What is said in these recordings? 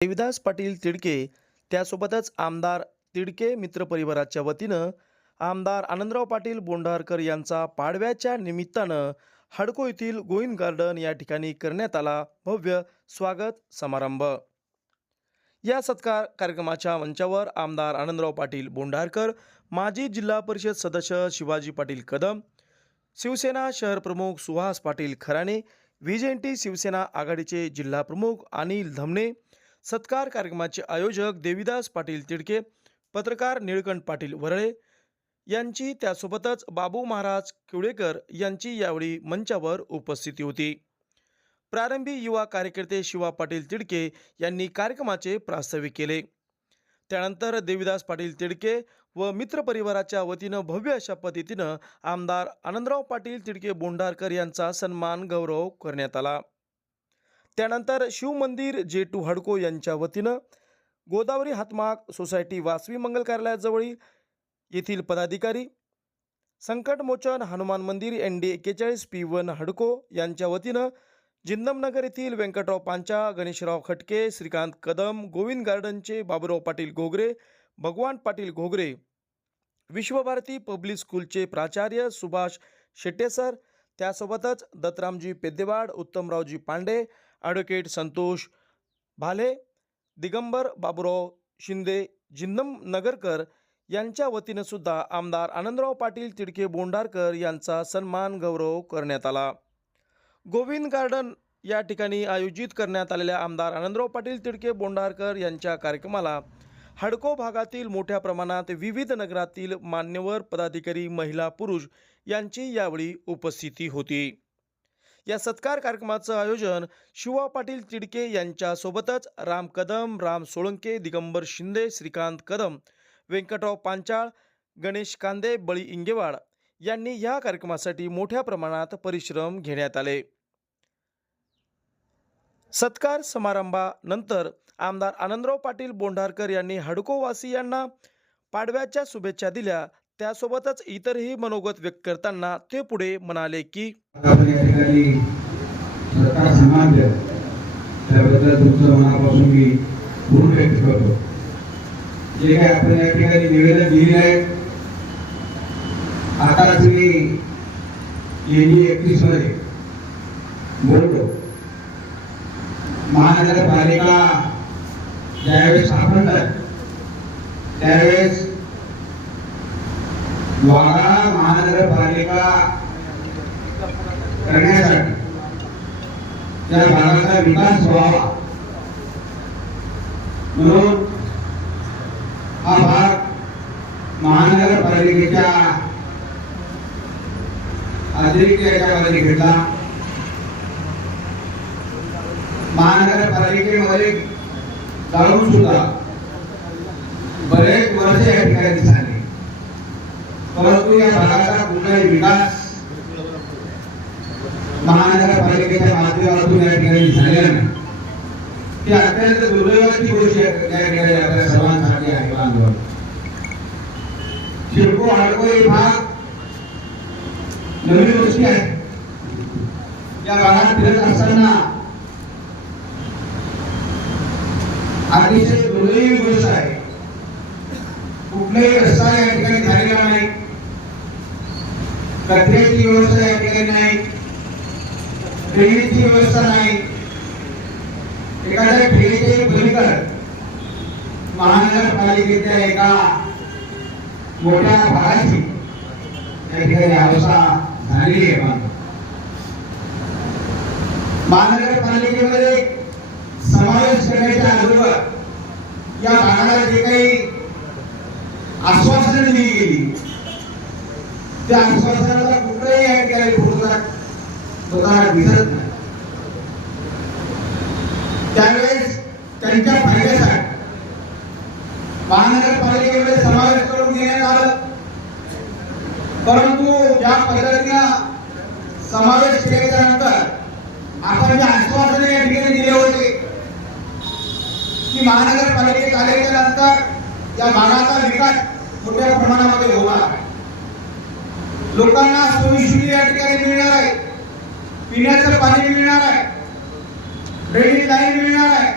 देविदास पाटील तिडके त्यासोबतच आमदार तिडके मित्रपरिवाराच्या वतीनं आमदार आनंदराव पाटील बोंढारकर यांचा पाडव्याच्या निमित्तानं हडको येथील गोविंद गार्डन या ठिकाणी करण्यात आला भव्य स्वागत समारंभ. या सत्कार कार्यक्रमाच्या मंचावर आमदार आनंदराव पाटील बोंढारकर माजी जिल्हा परिषद सदस्य शिवाजी पाटील कदम शिवसेना शहर प्रमुख सुहास पाटील खराणे व्ही शिवसेना आघाडीचे जिल्हा प्रमुख अनिल धमणे सत्कार कार्यक्रमाचे आयोजक देविदास पाटील तिडके पत्रकार निळकंठ पाटील वरळे यांची त्यासोबतच बाबू महाराज किवळेकर यांची यावेळी मंचावर उपस्थिती होती. प्रारंभी युवा कार्यकर्ते शिवा पाटील तिडके यांनी कार्यक्रमाचे प्रास्ताविक केले. त्यानंतर देविदास पाटील तिडके व मित्रपरिवाराच्या वतीनं भव्य अशा पद्धतीनं आमदार आनंदराव पाटील तिडके बोंडारकर यांचा सन्मान गौरव करण्यात आला. त्यानंतर शिवमंदिर जे टू हडको यांच्या वतीनं गोदावरी हातमाग सोसायटी वासवी मंगल कार्यालयाजवळील येथील पदाधिकारी संकटमोचन हनुमान मंदिर एन डी एक्केचाळीस पी वन हडको यांच्या वतीनं जिंदमनगर येथील व्यंकटराव पांचा गणेशराव खटके श्रीकांत कदम गोविंद गार्डनचे बाबुराव पाटील घोगरे भगवान पाटील घोगरे विश्वभारती पब्लिक स्कूलचे प्राचार्य सुभाष शेट्टे सर त्यासोबतच दत्तरामजी पेद्देवाड उत्तमरावजी पांडे ॲडव्होकेट संतोष भाले दिगंबर बाबुराव शिंदे जिंदम नगरकर यांच्या वतीनं सुद्धा आमदार आनंदराव पाटील तिडके बोंडारकर यांचा सन्मान गौरव करण्यात आला. गोविंद गार्डन या ठिकाणी आयोजित करण्यात आलेल्या आमदार आनंदराव पाटील तिडके बोंडारकर यांच्या कार्यक्रमाला हडको भागातील मोठ्या प्रमाणात विविध नगरातील मान्यवर पदाधिकारी महिला पुरुष यांची यावेळी उपस्थिती होती. या सत्कार कार्यक्रमाचं आयोजन शिवा पाटील तिडके यांच्यासोबतच राम कदम राम सोळंके दिगंबर शिंदे श्रीकांत कदम व्यंकटराव पांचाळ गणेश कांदे बळी इंगेवाड यांनी या कार्यक्रमासाठी मोठ्या प्रमाणात परिश्रम घेण्यात आले. सत्कार समारंभानंतर आमदार आनंदराव पाटील बोंढारकर यांनी हडकोवासियांना पाडव्याच्या शुभेच्छा दिल्या. त्यासोबतच इतरही मनोगत व्यक्त करताना ते पुढे म्हणाले की त्याबद्दल तुमचं मनापासून मी ऋण व्यक्त करतो. जे काही आपण या ठिकाणी निवेदन लिहिले आहे आताच मी एनी एकतीसमध्ये बोललो. महानगरपालिका ज्यावेळेस स्थापन त्यावेळेस वाघा महानगरपालिका करण्यासाठी त्या भागाचा विकास व्हावा. म्हणून हा भाग महानगरपालिकेच्या अतिरिक्त याच्यामध्ये घेतला. महानगरपालिकेमध्ये जाऊन सुद्धा बरेच वर्ष या ठिकाणी परंतु या भागाचा कुठलाही विकास महानगरपालिकेच्या माध्यमातून या ठिकाणी झालेला नाही. ही अत्यंत दुर्दैवाची गोष्ट या ठिकाणी आपल्या सर्वांसाठी आहे. बांधव शिरको हडको हे भाग नवीन गोष्टी आहे या भागात फिरत असताना अतिशय दुर्दैवी गोष्ट आहे. कुठलाही रस्ता या कचऱ्याची व्यवस्था या ठिकाणी नाही. ड्रेनेजची व्यवस्था नाही. एखाद्या ठेवीचे पलीकड महानगरपालिकेच्या एका मोठ्या भागाची या ठिकाणी अवस्था झालेली आहे मला महानगरपालिकेमध्ये समावेश करण्याच्या अगोदर या भागाला जे काही आश्वासनं दिली गेली त्या आश्वासनाचा कुठलाही ऍड ठिकाणी फोटोग्राफ लोकांना दिसत नाही त्यावेळेस त्यांच्या फायद्यासाठी महानगरपालिकेमध्ये समावेश करून घेण्यात आलं परंतु ज्या पद्धतीनं समावेश केल्यानंतर आपण जे आश्वासने या ठिकाणी दिले होते की महानगरपालिकेत आल्याच्यानंतर या भागाचा विकास मोठ्या प्रमाणामध्ये होणार आहे. लोकांना सोयीसुविधा या ठिकाणी मिळणार आहे. पिण्याचं पाणी मिळणार आहे. ड्रेनेज लाईन मिळणार आहे.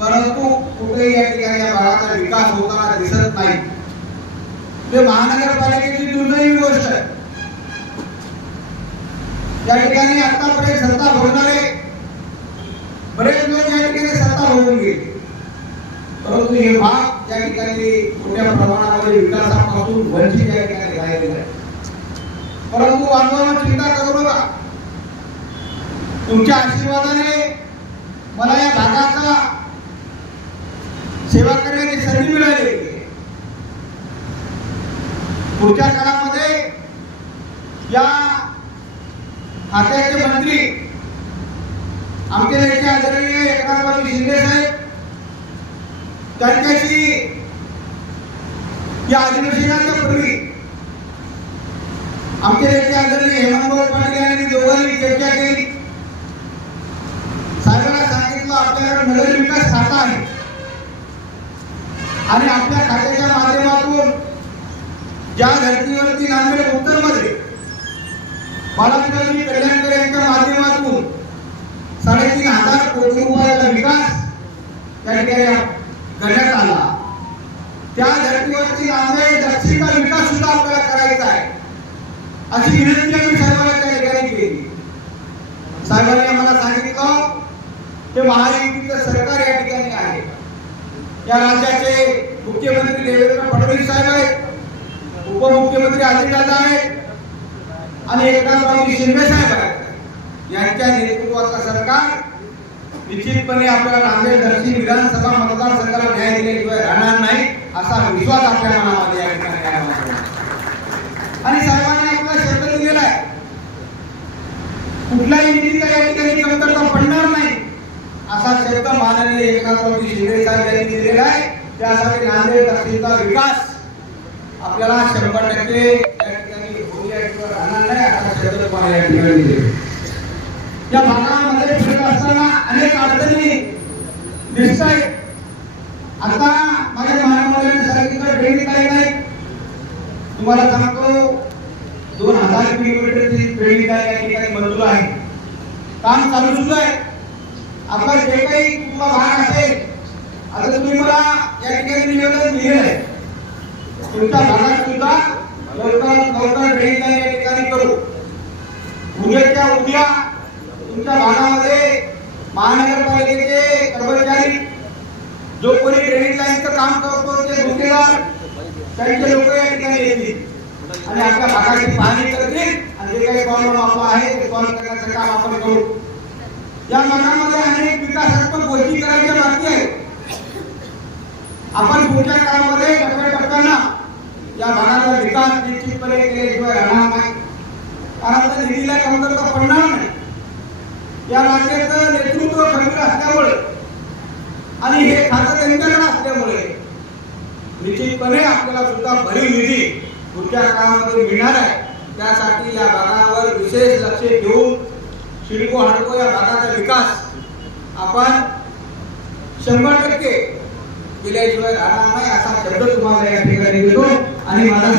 परंतु कुठेही या ठिकाणी या भागाचा विकास होताना दिसत नाही. ते महानगरपालिकेची दुर्दैवी गोष्ट आहे. या ठिकाणी आतापर्यंत सत्ता भोगणारे बरेच लोक या ठिकाणी सत्ता भोगून गेले. परंतु हे भाग या ठिकाणी मोठ्या प्रमाणामध्ये विकासापासून वंचित या ठिकाणी राहिलेले आहे परंतु वातावरण चिंता करू नका. तुमच्या आशीर्वादाने मला या भागाचा सेवा करण्याची संधी मिळाली. पुढच्या काळामध्ये या खात्याचे मंत्री आमचे नेते आदरणीय एकनाथबाबी शिंदे साहेब त्यांच्याशी या अधिवेशनाच्या पूर्वी आमचे नेते आदरणीय हेमंतभाऊ पाटील यांनी दोघांनी चर्चा केली. साहेबांना सांगितलं आपल्याकडे नगर विकास खाता आहे. आणि आपल्या खात्याच्या माध्यमातून ज्या धर्तीवरती नांदेड उत्तरमध्ये बालाजी कल्याणकर यांच्या माध्यमातून साडेतीन हजार कोटी रुपयाचा विकास त्या ठिकाणी करण्यात आला. त्या धर्तीवरती नांदेड दक्षिणचा विकास सुद्धा आपल्याला करायचा आहे अशी विनंती आम्ही सर्वांना त्या ठिकाणी केली. साहेबांनी आम्हाला सांगितलं ते महायुतीचं सरकार या ठिकाणी आहे. या राज्याचे मुख्यमंत्री देवेंद्र फडणवीस साहेब आहेत उपमुख्यमंत्री अजितदादा आहेत आणि एकनाथरावजी शिंदे साहेब आहेत. यांच्या नेतृत्वाचं सरकार निश्चितपणे आपल्या नांदेड दक्षिण विधानसभा मतदारसंघाला न्याय दिल्याशिवाय राहणार नाही असा विश्वास आपल्या मनामध्ये या ठिकाणी आणि साहेबांनी आपला शब्द दिलेला आहे कुठलाही निधीचा या ठिकाणी कमतरता पडणार नाही. असा शब्द माननीय एकनाथरावजी शिंदे साहेब यांनी दिलेला आहे. त्यासाठी नांदेड तहसीलचा विकास आपल्याला शंभर टक्के या ठिकाणी होण्याशिवाय राहणार नाही असा शब्द तुम्हाला या ठिकाणी दिले या भागामध्ये फिरत असताना अनेक अडचणी दिसत आता माझ्या महानगराने सांगितलं ट्रेनिंग काही नाही. तुम्हाला सांगतो दोन हजार किलोमीटरची ट्रेनिंग या ठिकाणी मंजूर आहे काम चालू सुद्धा आहे. आपला जे काही कुठला भाग असेल आता तुम्ही मला या ठिकाणी निवेदन दिलेलं आहे. तुमच्या भागात सुद्धा लवकरात लवकर ट्रेनिंग या ठिकाणी करू. उद्याच्या उद्या तुमच्या भागामध्ये महानगरपालिकेचे कर्मचारी जो कोणी ट्रेनिंग लाईनचं काम करतो ते गुन्हेगार त्यांचे लोक या ठिकाणी येतील. आणि आपल्या भागाची पाहणी करतील. जे काही प्रॉब्लेम आपला आहे ते सॉल्व्ह करण्याचं काम आपण करू. या भागामध्ये अनेक विकासात्मक गोष्टी करायच्या बाकी आहेत. आपण पुढच्या काळामध्ये टप्प्याटप्प्यानं या भागाचा विकास निश्चितपणे केल्याशिवाय राहणार नाही. कारण त्या निधीला कमतरता पडणार नाही. या राज्याचं नेतृत्व खंड असल्यामुळे आणि हे खातं त्यांच्याकडे असल्यामुळे निश्चितपणे आपल्याला सुद्धा भरीव निधी पुढच्या काळामध्ये मिळणार आहे. त्यासाठी या भागावर विशेष लक्ष देऊन शिडको हडको या भागाचा विकास आपण शंभर टक्के केल्याशिवाय राहणार नाही असा शब्द तुम्हाला या ठिकाणी देतो आणि माझा